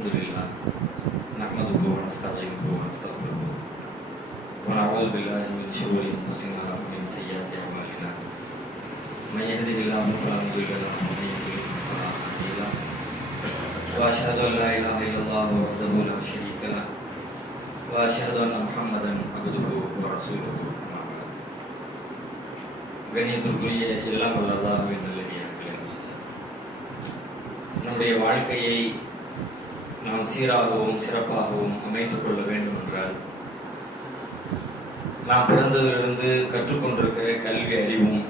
الحمد لله نحمده ونستعينه ونستغفره ونعوذ بالله من شرور انفسنا ومن سيئات اعمالنا من يهده الله فلا مضل له ومن يضلل فلا هادي له واشهد ان لا اله الا الله وحده لا شريك له واشهد ان محمدا عبده ورسوله. கண்ணியத்திற்குரிய எல்லாம் வல்லல்லாஹ்வின் நல்லடியார்களே, நம்முடைய வாழ்க்கையை நாம் சீராகவும் சிறப்பாகவும் அமைத்துக் கொள்ள வேண்டும் என்றால் நாம் பிறந்ததிலிருந்து கற்றுக்கொண்டிருக்கிற கல்வி அறிவும்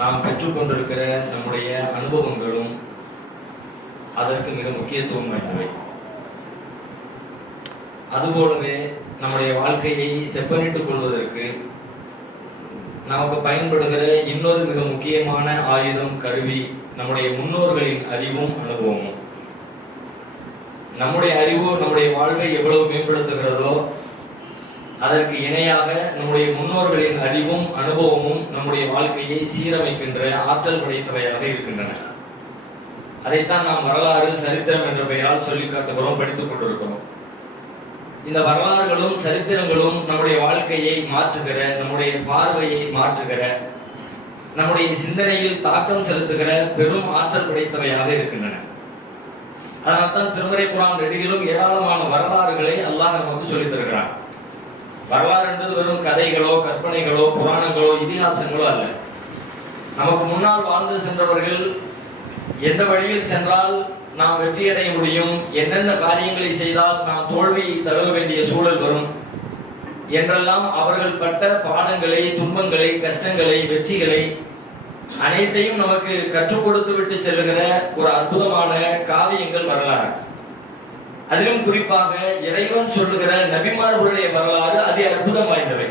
நாம் பெற்றுக்கொண்டிருக்கிற நம்முடைய அனுபவங்களும் அதற்கு மிக முக்கியத்துவம் வாய்ந்தவை. அதுபோலவே நம்முடைய வாழ்க்கையை செப்பனிட்டுக் கொள்வதற்கு நமக்கு பயன்படுகிற இன்னொரு மிக முக்கியமான ஆயுதம், கருவி நம்முடைய முன்னோர்களின் அறிவும் அனுபவமும். நம்முடைய அறிவு நம்முடைய வாழ்வை எவ்வளவு மேம்படுத்துகிறதோ அதற்கு இணையாக நம்முடைய முன்னோர்களின் அறிவும் அனுபவமும் நம்முடைய வாழ்க்கையை சீரமைக்கின்ற ஆற்றல் படைத்தவையாக இருக்கின்றன. அதைத்தான் நாம் வரலாறு, சரித்திரம் என்ற பெயரால் சொல்லி காட்டுகிறோம், படித்துக் கொண்டிருக்கிறோம். இந்த வரலாறுகளும் சரித்திரங்களும் நம்முடைய வாழ்க்கையை மாற்றுகிற, நம்முடைய பார்வையை மாற்றுகிற, நம்முடைய சிந்தனையில் தாக்கம் செலுத்துகிற பெரும் ஆற்றல் படைத்தவையாக இருக்கின்றன. அதனால்தான் திருமறை குர்ஆன் நெடுகிலும் ஏராளமான வரலாறுகளை அல்லாஹ் நமக்கு சொல்லித் தருகிறான். வரலாறு என்பது வெறும் கதைகளோ, கற்பனைகளோ, புராணங்களோ, இதிகாசங்களோ அல்ல. நமக்கு முன்னால் வாழ்ந்து சென்றவர்கள் எந்த வழியில் சென்றால் நாம் வெற்றியடைய முடியும், என்னென்ன காரியங்களை செய்தால் நாம் தோல்வியை தழுவ வேண்டிய சூழல் வரும் என்றெல்லாம் அவர்கள் பட்ட பாடங்களை, துன்பங்களை, கஷ்டங்களை, வெற்றிகளை அனைத்தையும் நமக்கு கற்றுக் கொடுத்து விட்டு செல்லுகிற ஒரு அற்புதமான காவியங்கள் வரலாறு. அதிலும் குறிப்பாக இறைவன் சொல்லுகிற நபிமார்களுடைய வரலாறு அதி அற்புதம் வாய்ந்தவை.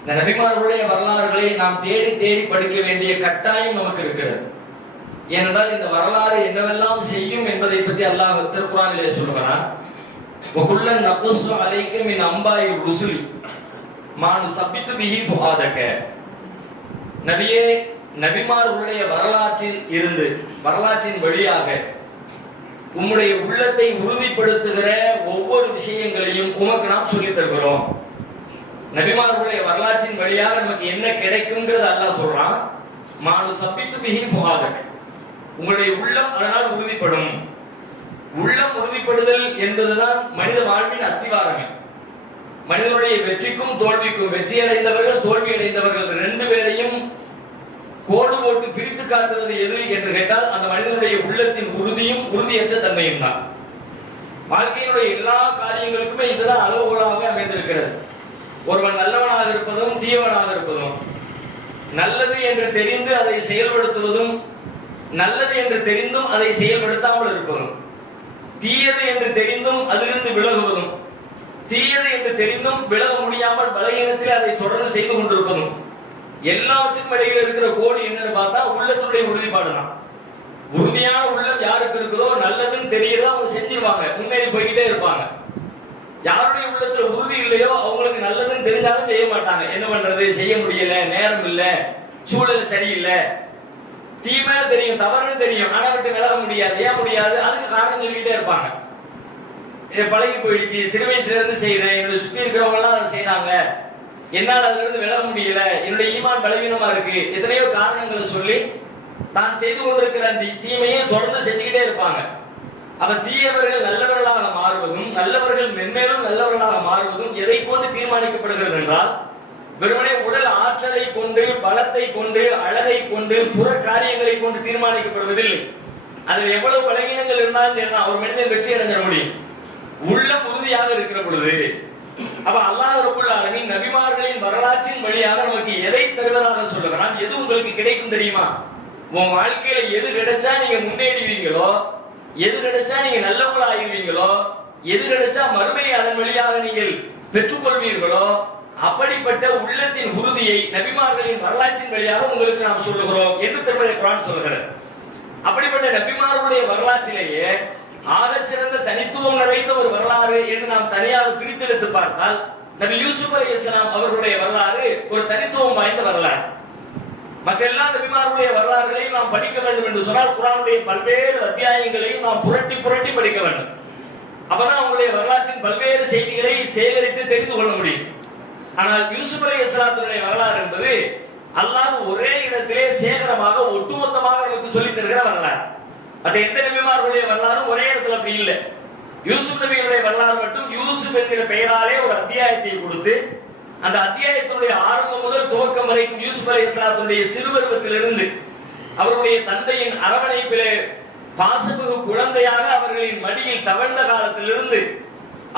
இந்த நபிமார்களுடைய வரலாறுகளை நாம் தேடி தேடி படிக்க வேண்டிய கட்டாயம் நமக்கு இருக்கிறது. ஏனென்றால் இந்த வரலாறு என்னவெல்லாம் செய்யும் என்பதை பற்றி அல்லாஹ் திருக்குர்ஆனிலே சொல்கிறான். வகுல்லன் நகுஸ்ஸு அலைக மின் அம்பாஇ ருசுலி மா நுஸப்பித்து பிஹி ஃபுஆதக. நபியே, நபிமார்களுடைய வரலாற்றில் இருந்து, வரலாற்றின் வழியாக உம்முடைய உள்ளத்தை உறுதிப்படுத்துகிற ஒவ்வொரு விஷயங்களையும் உமக்கு நாம் சொல்லித் தருகிறோம். நபிமார்களுடைய வரலாற்றின் வழியாக நமக்கு என்ன கிடைக்கும்ங்கிறது அல்லாஹ் சொல்றான். மா நுஸப்பித்து பிஹி ஃபுஆதக, உங்களுடைய உள்ளம் அதனால் உறுதிப்படும். உள்ளம் உறுதிப்படுதல் என்பதுதான் மனித வாழ்வின் அஸ்திவாரமே. மனிதனுடைய வெற்றிக்கும் தோல்விக்கும், வெற்றி அடைந்தவர்கள் தோல்வி அடைந்தவர்கள் ரெண்டு பேரையும் கோடு போட்டு பிரித்து காட்டுவது எது என்று கேட்டால் அந்த மனிதனுடைய உள்ளத்தின் உறுதியும் உறுதியற்ற தன்மையும் தான். வாழ்க்கையினுடைய எல்லா காரியங்களுக்குமே இதுதான் அளவுகோலாக அமைந்திருக்கிறது. ஒருவன் நல்லவனாக இருப்பதும் தீயவனாக இருப்பதும், நல்லது என்று தெரிந்து அதை செயல்படுத்துவதும், நல்லது என்று தெரிந்தும் அதை செயல்படுத்தாமல் இருப்பதும், தீயது என்று தெரிந்தும் அதிலிருந்து விலகுவதும், தீயது என்று தெரிந்தும் விலக முடியாமல் பலகீனத்தில் அதை தொடர்ந்து செய்து கொண்டிருப்பதும், எல்லாவற்றுக்கும் இடையில் இருக்கிற கோடு என்னன்னு பார்த்தா உள்ளத்துடைய உறுதிப்பாடு தான். உறுதியான உள்ளம் யாருக்கு இருக்குதோ, நல்லதுன்னு தெரியுதோ அவங்க செஞ்சிருவாங்க, முன்னேறி போய்கிட்டே இருப்பாங்க. யாருடைய உள்ளத்துல உறுதி இல்லையோ அவங்களுக்கு நல்லதுன்னு தெரிஞ்சாலும் செய்ய மாட்டாங்க. என்ன பண்றது, செய்ய முடியல, நேரம் இல்ல, சூழல் சரியில்லை, தீமையா தெரியும், தவறுன்னு தெரியும், ஆனா விட்டு விலக முடியாது. ஏன் முடியாது? அதுக்கு காரணம் சொல்லிக்கிட்டே இருப்பாங்க. பழகி போயிடுச்சு, சிறு வயசுல இருந்து செய்யறேன், என்னுடைய சுத்தி இருக்கிறவங்க எல்லாம் அதை செய்யறாங்க, என்னால் அதுல இருந்து விலக முடியல, என்னுடைய ஈமான் பலவீனமா இருக்கு, எத்தனையோ காரணங்களை சொல்லி தான் செய்து கொண்டிருக்கிற அந்த தீமையை தொடர்ந்து செஞ்சுக்கிட்டே இருப்பாங்க. அப்ப தீயவர்கள் நல்லவர்களாக மாறுவதும், நல்லவர்கள் மென்மேலும் நல்லவர்களாக மாறுவதும் எதை கொண்டு தீர்மானிக்கப்படுகிறது என்றால், வெறுமனே உடல் ஆற்றலை கொண்டு, பலத்தை கொண்டு, அழகை கொண்டு, புற காரியங்களை கொண்டு தீர்மானிக்கப்படுவதில்லை. அதில் எவ்வளவு பலவீனங்கள் இருந்தாலும் ஒரு மனிதன் வெற்றி அடைஞ்ச முடியும், உள்ளம் உறுதியாக இருக்கிற பொழுது. அப்ப அல்லாஹ் ரப்பல் ஆலமீன் நபிமார்களின் வரலாற்றின் வழியாக நமக்கு எதை தருவதாக சொல்லுகிறான். எது உங்களுக்கு கிடைக்கும் தெரியுமா? உன் வாழ்க்கையில எது கிடைச்சா நீங்க முன்னேறுவீங்களோ, எது கிடைச்சா நீங்க நல்லவங்களா ஆயிருவீங்களோ, எது கிடைச்சா மறுமையை அதன் வழியாக நீங்கள் பெற்றுக்கொள்வீர்களோ, அப்படிப்பட்ட உள்ளத்தின் உறுதியை நபிமார்களின் வரலாற்றின் வழியாக உங்களுக்கு நாம் சொல்லுகிறோம் என்று திருமறை குர்ஆன் சொல்கிறது. அப்படிப்பட்ட நபிமார்களுடைய வரலாற்றிலேயே ஆகச்சிறந்த தனித்துவம் நிறைந்த ஒரு வரலாறு என்று நாம் தனியாக பிரித்தெடுத்து பார்த்தால் நபி யூசுப் அலைஹிஸ்ஸலாம் அவர்களுடைய வரலாறு ஒரு தனித்துவம் வாய்ந்த வரலாறு. மற்ற எல்லா நபிமார்களுடைய வரலாறுகளையும் நாம் படிக்க வேண்டும் என்று சொன்னால் குர்ஆனுடைய பல்வேறு அத்தியாயங்களையும் நாம் புரட்டி புரட்டி படிக்க வேண்டும். அப்பதான் அவங்களுடைய வரலாற்றின் பல்வேறு செய்திகளை சேகரித்து தெரிந்து கொள்ள முடியும். ஆனால் யூசுப் அலைஹிஸ்ஸலாத்துடைய வரலாறு என்பது அல்லாஹ் ஒரே இடத்திலே சேகரமாக ஒட்டுமொத்தமாக நமக்கு சொல்லித் தருகிற வரலாறு. மற்ற எந்த நபிமார்களுடைய வரலாறும் ஒரே இடத்துல அப்படி இல்லை. யூசுப் நபியுடைய வரலாறு மட்டும் யூசுப் என்கிற பெயராலே ஒரு அத்தியாயத்தை கொடுத்து அந்த அத்தியாயத்தினுடைய ஆரம்பம் முதல் துவக்கம் வரைக்கும் யூசுப் அலைஹிஸ்ஸலாத்துடைய சிறுபருவத்திலிருந்து அவருடைய தந்தையின் அரவணைப்பிலே பாசமிகு குழந்தையாக அவர்களின் மடியில் தவழ்ந்த காலத்திலிருந்து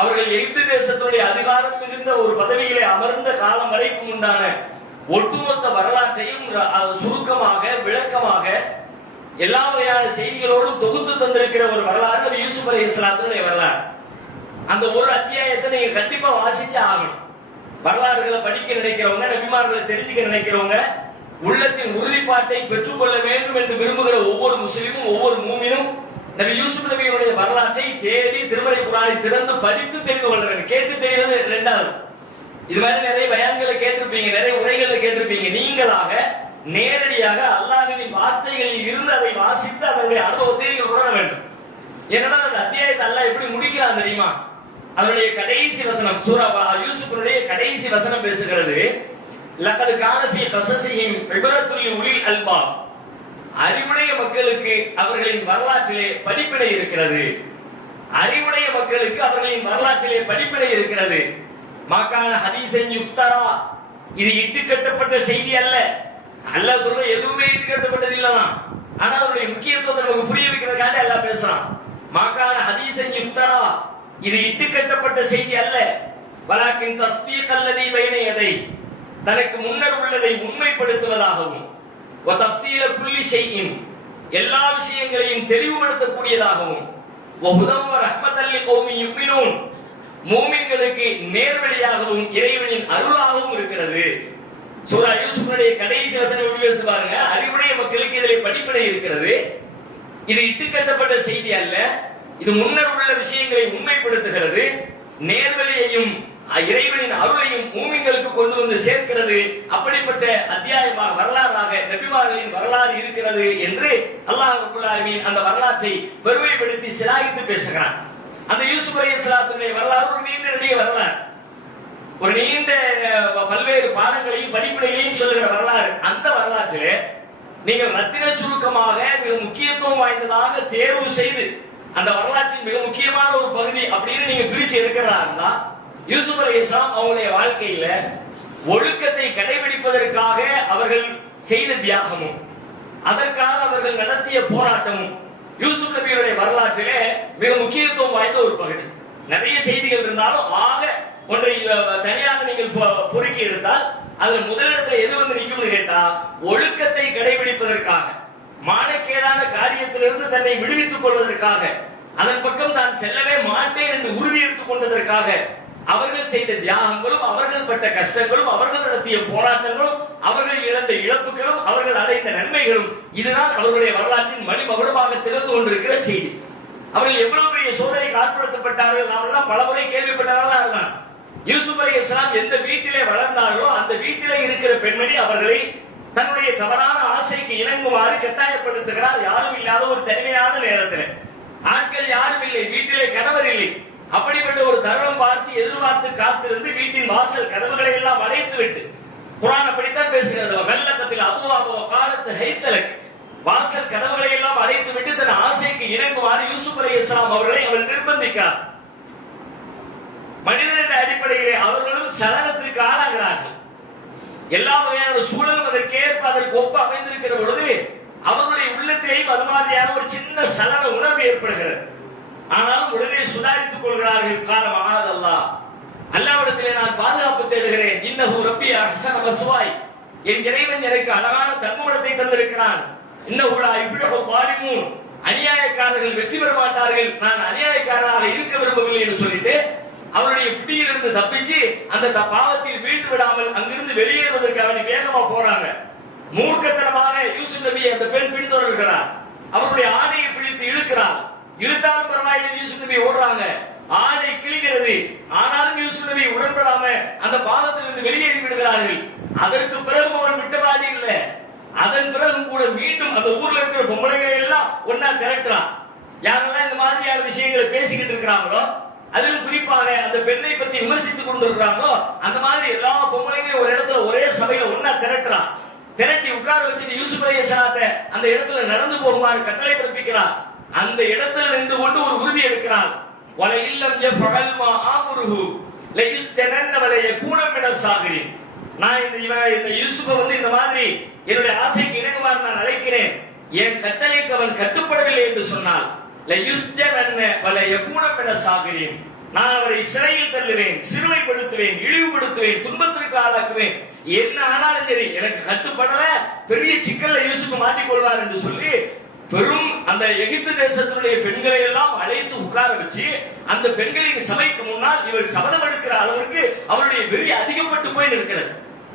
அவர்கள் எகிப்து தேசத்துடைய அதிகாரம் மிகுந்த ஒரு பதவியிலே அமர்ந்த காலம் வரைக்கும் உண்டான ஒட்டுமொத்த வரலாற்றையும் சுருக்கமாக விளக்கமாக எல்லா வகையான செய்திகளோடும் தொகுத்து தந்திருக்கிற ஒரு வரலாறு யூசுப் அலைஹிஸ்ஸலாத்துடைய வரலாறு. அந்த ஒரு அத்தியாயத்தை நீங்க கண்டிப்பா வாசிச்சு ஆகணும். வரலாறுகளை படிக்க நினைக்கிறவங்க, நபிமார்களை தெரிஞ்சுக்க நினைக்கிறவங்க, உள்ளத்தின் உறுதிப்பாட்டை பெற்றுக்கொள்ள வேண்டும் என்று விரும்புகிற ஒவ்வொரு முஸ்லிமும் ஒவ்வொரு மூமினும் நபி யூசுப் நபியுடைய வரலாற்றை தேடி திருமறை குர்ஆனை திறந்து படித்து தெரிந்து கொள்ள வேண்டும். கேட்டு தெரிவது இரண்டாவது. இது மாதிரி நிறைய பயான்களை கேட்டிருப்பீங்க, நிறைய உரைகளை கேட்டிருப்பீங்க. நீங்களாக நேரடியாக அல்லாஹ்வின் வார்த்தைகளில் இருந்து அதை வாசித்து அதனுடைய அனுபவத்தை நீங்கள் உணர வேண்டும். ஏன்னா அந்த அத்தியாயத்தை அல்லாஹ் எப்படி முடிக்கிறான் தெரியுமா? அதனுடைய கடைசி வசனம் சூரா யூசுஃபுடைய கடைசி வசனம் பேசுகிறது, லகத் கான ஃபீ கஸஸிஹிம் இப்ரத்துல் லிஉலில் அல்பாப். அறிவுடைய மக்களுக்கு அவர்களின் வரலாற்றிலே படிப்பினை இருக்கிறது. அறிவுடைய மக்களுக்கு அவர்களின் வரலாற்றிலே படிப்பினை இருக்கிறது. மாகான ஹதீஸன் யுஃப்தரா, இது இட்டு கட்டப்பட்ட செய்தி அல்ல. அல்லாஹ் சொல்ற எதுவுமே இட்டு கட்டப்பட்டது இல்லதான். ஆனா அதனுடைய முக்கியத்துவத்தை நமக்கு புரிய வைக்கிறதுக்காக அல்லாஹ் பேசுறான். மாகான ஹதீஸன் யுஃப்தரா, இது இட்டு கட்டப்பட்ட செய்தி அல்ல. வலாக்கின் தஸ்தீக் அல்லதி பைன யதை, தனக்கு முன்னர் உள்ளதை உண்மைப்படுத்துவதாகவும் வ தஃஸீல குல்லி ஷைஇன், எல்லா விஷயங்களையும் தெளிவுபடுத்தக்கூடியதாகவும் வ ஹுதம் வ ரஹ்மத்தல் லிகௌமி யுமினூன், மூமின்களுக்கு நேர்வழியாகவும் இறைவனின் அருளாகவும் இருக்கிறது. சூரா யூசுஃபுடைய கடைசி வசனம் எப்படி பேசு பாருங்க. அறிவுடைய மக்களுக்கு இதிலே படிப்பினை இருக்கிறது. இது இட்டுக்கட்டப்பட்ட செய்தி அல்ல. இது முன்னர் உள்ள விஷயங்களை உண்மைப்படுத்துகிறது. நேர்வழியையும் இறைவனின் அருளையும் மூமின்களுக்கு கொண்டு வந்து சேர்க்கிறது. அப்படிப்பட்ட அத்தியாயமாக வரலாறாக நபிமார்களின் வரலாறு இருக்கிறது என்று அல்லாஹ் ரப்பல் ஆலமீன் அந்த வரலாற்றை பெருமைப்படுத்தி சிலாகித்து பேசுகிறான். அந்த யூசுப் அலைஹிஸ்ஸலாத்துடைய வரலாறு ஒரு நீண்ட நெடிய வரலாறு, ஒரு நீண்ட பல்வேறு பாடங்களையும் படிப்பினைகளையும் சொல்லுகிற வரலாறு. அந்த வரலாற்றிலே நீங்கள் ரத்தின சுருக்கமாக மிக முக்கியத்துவம் வாய்ந்ததாக தேர்வு செய்து அந்த வரலாற்றின் மிக முக்கியமான ஒரு பகுதி அப்படின்னு நீங்க பிரிச்சு எடுக்கிறதா யூசுப் அலைஹிஸ்ஸலாம் அவங்களுடைய வாழ்க்கையில ஒழுக்கத்தை கடைபிடிப்பதற்காக அவர்கள் செய்த தியாகமும் அதற்காக அவர்கள் நடத்திய போராட்டமும் யூசுப் நபியுடைய வரலாற்றிலே மிக முக்கியத்துவம் வாய்ந்த ஒரு பகுதி. நிறைய செய்திகள் இருந்தாலும் ஆக ஒன்றை தனியாக நீங்கள் பொறுக்கி எடுத்தால் அதில் முதலிடத்துல எது வந்து நிற்கும் கேட்டா, ஒழுக்கத்தை கடைபிடிப்பதற்காக, மானக்கேடான காரியத்திலிருந்து தன்னை விடுவித்துக் கொள்வதற்காக, அதன் பக்கம் தான் செல்லவே மாட்டேன் என்று உறுதி எடுத்துக் கொண்டதற்காக அவர்கள் செய்த தியாகங்களும் அவர்கள் பட்ட கஷ்டங்களும் அவர்கள் நடத்திய போராட்டங்களும் அவர்கள் இழந்த இழப்புகளும் அவர்கள் அடைந்த நன்மைகளும் இதுதான் அவர்களுடைய வரலாற்றின் மணிமகுடமாக திறந்து கொண்டிருக்கிற செய்தி. அவர்கள் எவ்வளவு பெரிய சோதனைக்கு ஆட்படுத்தப்பட்டார்கள் நாம் எல்லாம் பலமுறை கேள்விப்பட்டவர்களா இருக்கலாம். யூசுப் அலைஹிஸ்ஸலாம் எந்த வீட்டிலே வளர்ந்தார்களோ அந்த வீட்டிலே இருக்கிற பெண்மணி அவர்களை தன்னுடைய தவறான ஆசைக்கு இணங்குமாறு கட்டாயப்படுத்துகிறார். யாரும் இல்லாத ஒரு தனிமையான நேரத்தில், ஆட்கள் யாரும் இல்லை, வீட்டிலே கணவர் இல்லை. அப்படிப்பட்ட ஒரு தருணம் பார்த்து எதிர்பார்த்து காத்திருந்து வீட்டின் வாசல் கதவுகளை எல்லாம் அடைத்து விட்டு, குர்ஆன் அப்படித்தான் பேசுகிறது, வல்லகத்தில் அபுவாப காலத்து ஹைத்தலக், வாசல் கதவுகளை எல்லாம் அடைத்து விட்டு தன் ஆசைக்கு இணங்குமாறு யூசுப் அலைஹிஸ்ஸலாம் அவர்களை அவள் நிர்பந்திக்கிறார். மனிதனின் அடிப்படையிலே அவர்களும் சலனத்திற்கு ஆளாகிறார்கள். எல்லா வகையான சூழலும் அதற்கேற்ப அதற்கு ஒப்ப அமைந்திருக்கிற பொழுது அவர்களுடைய உள்ளத்திலேயும் அது மாதிரியான ஒரு சின்ன சலன உணர்வு ஏற்படுகிறது. ஆனாலும் உடனே சுதாரித்துக் கொள்கிறார்கள். காலம் அல்லாஹ், அல்லாஹ்விடத்திலே நான் பாதுகாப்பு தேடுகிறேன். இன்னஹு ரப்பி அஹ்ஸன மஸ்வாய், என் இறைவன் எனக்கு அழகான தங்குமிடத்தை தந்திருக்கிறான். இன்னஹு லா யுஃப்லிஹு ஸாலிமூன், அநியாயக்காரர்கள் வெற்றி பெற மாட்டார்கள், நான் அநியாயக்காரனாக இருக்க விரும்பவில்லை என்று சொல்லிட்டு அவருடைய பிடியிலிருந்து தப்பிச்சு அந்த பாவத்தில் வீழ்ந்து விடாமல் அங்கிருந்து வெளியேறுவதற்காக வேகமா போறாங்க. மூர்க்கத்தனமாக யூசுப் நபியை அந்த பெண் பின்தொடர்கிறார். அவருடைய ஆடையை பிடித்து இழுக்கிறார். இழுத்தாலும் பரவாயில்லை, யூசுப் நபி ஓடுறாங்க. ஆடை கிழிகிறது. ஆனாலும் யூசுப் நபி உடன்படாம அந்த பாவத்திலிருந்து வெளியேறி விடுகிறார்கள். அதற்கு பிறகு அவன் விட்டபாடி இல்லை. அதன் பிறகு கூட மீண்டும் அந்த ஊர்ல இருக்கிற பொம்பளைகளை எல்லாம் ஒன்னா திரட்டுறான். யாரெல்லாம் இந்த மாதிரியான விஷயங்களை பேசிக்கிட்டு இருக்கிறாங்களோ, அதிலும் குறிப்பாக அந்த பெண்ணை பற்றி விமர்சித்துக் கொண்டிருக்கிறாங்களோ, அந்த மாதிரி எல்லா பொம்பளைங்களையும் ஒரு இடத்துல ஒரே சபையில ஒன்னா திரட்டுறான். திரட்டி உட்கார வச்சுட்டு யூசுப் அலைஹிஸ்ஸலாத்தை அந்த இடத்துல நடந்து போகுமாறு கட்டளை பிறப்பிக்கிறார். அந்த இடத்துல நின்று கொண்டு ஒரு உறுதி எடுக்கிறார். வல இல்லம் யஃபஅல் மா ஆமுருஹு லயுஸ்தனன்ன வல யகூன மினஸ் சாகிரின். நான் இந்த யூசுஃபை வந்து இந்த மாதிரி என்னுடைய ஆசைக்கு இணங்குமாறு நான் அழைக்கிறேன், என் கட்டளைக்கு அவன் கட்டுப்படவில்லை என்று சொன்னால் லயுஸ்தனன்ன வல யகூன மினஸ் சாகிரின், நான் அவரை சிறையில் தள்ளுவேன், சிறுமைப்படுத்துவேன், இழிவுபடுத்துவேன், துன்பத்திற்கு ஆளாக்குவேன். என்ன ஆனாலும் சரி, எனக்கு கட்டுப்படல, பெரிய சிக்கல்ல யூசுப் மாட்டிக் கொள்வார் என்று சொல்லி பெரும் அந்த எகிப்து தேசத்தினுடைய பெண்களை எல்லாம் அழைத்து உட்கார வச்சு அந்த பெண்களின் சபைக்கு முன்னால் இவர் சபதம் எடுக்கிற அளவிற்கு அவருடைய வெறி அதிகப்பட்டு போய் நிற்கிறது.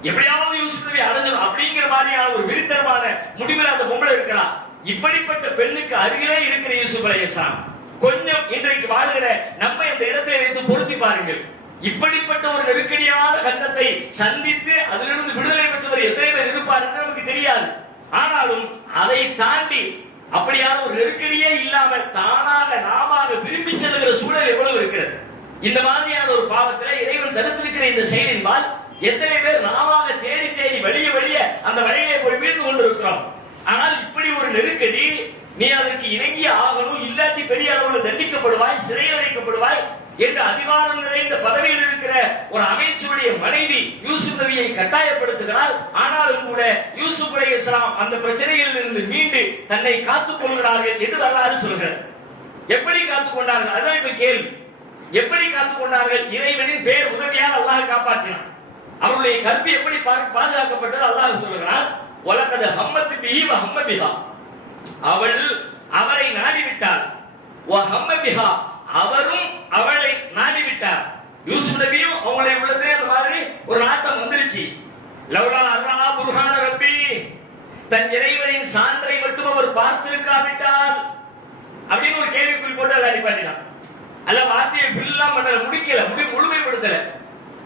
எப்படியாவது யூசுப் நபி அடைஞ்சிடும் அப்படிங்கிற மாதிரியான ஒரு வெறித்தனமான முடிவில் அந்த பொம்பளை இருக்கிறார். இப்படிப்பட்ட பெண்ணுக்கு அருகிலே இருக்கிற யூசுப் அலைஹிஸ்ஸலாம் கொஞ்சம் இன்றைக்கு வாழ்கிற நம்ம இந்த இடத்தை வைத்து பொருத்தி பாருங்கள். இப்படிப்பட்ட ஒரு நெருக்கடியான கட்டத்தை சந்தித்து அதிலிருந்து விடுதலை பெற்றவர் எத்தனை பேர் இருப்பார் என்று நமக்கு தெரியாது. ஆனாலும் அதை தாண்டி அப்படியான ஒரு நெருக்கடியே இல்லாமல் தானாக நாம விரும்பி செல்லுகிற சூழல் எவ்வளவு இருக்கிறது. இந்த மாதிரியான ஒரு பாவத்தில் இறைவன் தடுத்திருக்கிற இந்த செயலின்பால் எத்தனை பேர் நாம தேடி தேடி வெளியே அந்த வழியிலே போய் வீழ்ந்து கொண்டிருக்கிறோம். ஆனால் இப்படி ஒரு நெருக்கடி, நீ அதற்கு இணங்கி ஆகணும், இல்லாட்டி பெரிய அளவில் தண்டிக்கப்படுவாய், சிறையில் அடைக்கப்படுவாய் என்ற அதிகாரம் நிறைந்த பதவியில் இருக்கிற ஒரு அமைச்சருடைய மனைவி யூசுப் நபியை கட்டாயப்படுத்துகிறார். ஆனாலும் கூட யூசுப் அலைஹிஸ்ஸலாம் அந்த பிரச்சனையில் இருந்து மீண்டு தன்னை காத்துக் கொள்கிறார்கள் என்று வரலாறு சொல்கிறார். எப்படி காத்துக் கொண்டார்கள்? அதான் இப்ப கேள்வி. எப்படி காத்துக் கொண்டார்கள்? இறைவனின் பெயர் உதவியால் அல்லாஹ் காப்பாற்றினான். அவருடைய கற்பு எப்படி பாதுகாக்கப்பட்டது? அல்லாஹ் சொல்கிறார், வலகத் ஹம்மத் பிஹி வ ஹம்ம பிஹா, அவள் அவரை நாடிவிட்டார், வ ஹம்ம பிஹா, அவரும் அவளை நாடிவிட்டார். யூசுப் நபியும் அவங்களுடைய உள்ளத்திலே அந்த மாதிரி ஒரு நாட்டம் வந்துருச்சு. லவ்லா அர்ரா புர்ஹான ரப்பி, தன் இறைவனின் சான்றை மட்டும் அவர் பார்த்திருக்காவிட்டால் அப்படின்னு ஒரு கேள்விக்குறி போட்டு அல்ல அடிப்பாட்டினான். அல்ல வார்த்தையை ஃபுல்லா பண்ணல, முடிக்கல, முழுமைப்படுத்தல.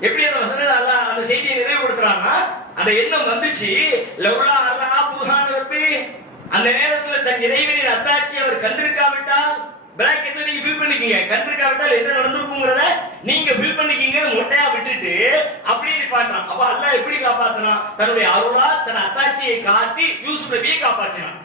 எப்படி அந்த வசனத்தை அல்லாஹ் அந்த செய்தியை நிறைவுபடுத்துறாங்கன்னா, அந்த எண்ணம் வந்துச்சு. லவ்லா அர்ரா புர்ஹான ரப்பி, அந்த நேரத்தில் தன் இறைவனின் அத்தாட்சி அவர் கண்டிருக்காவிட்டால், பிராக்கெட்ல நீங்க ஃபில் பண்ணிக்கீங்க, கண்டிருக்காவிட்டால் என்ன நடந்திருக்குங்கிறத நீங்க ஃபில் பண்ணிக்கீங்க, மொட்டையா விட்டுட்டு அப்படியே பாட்டான். அப்ப அல்லாஹ் எப்படி காப்பாத்தினான்? தன்னுடைய அருளால் தன் அத்தாட்சியை காட்டி யூசுப் நபியை காப்பாற்றினான்.